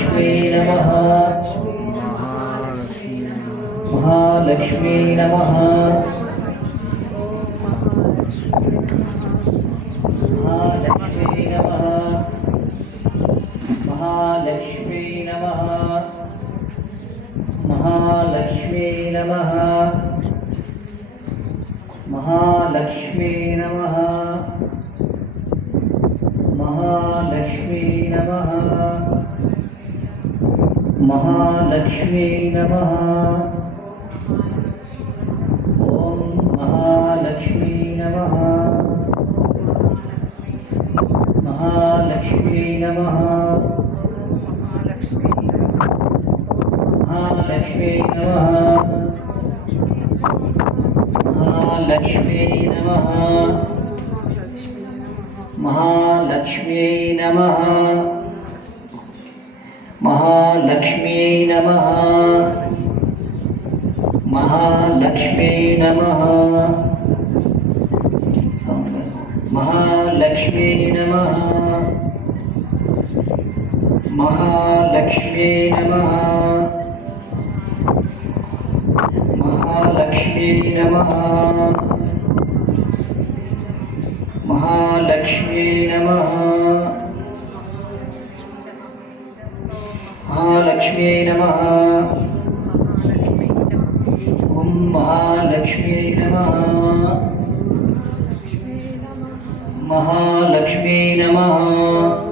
महालक्ष्मी नमः महालक्ष्मी नमः महालक्ष्मी नमः महालक्ष्मी नमः महालक्ष्मी नमः महालक्ष्मी नमः महालक्ष्मी नमः महालक्ष्मी नमः ओम महालक्ष्मी नमः महालक्ष्मी नमः महालक्ष्मी नमः महालक्ष्मी नमः महालक्ष्मी नमः महालक्ष्मी नमः महालक्ष्मी नमः महालक्ष्मी नमः महालक्ष्मी नमः महालक्ष्मी नमः महालक्ष्मी नमः महालक्ष्मी नमः ओम महालक्ष्मी नमः महालक्ष्मी नमः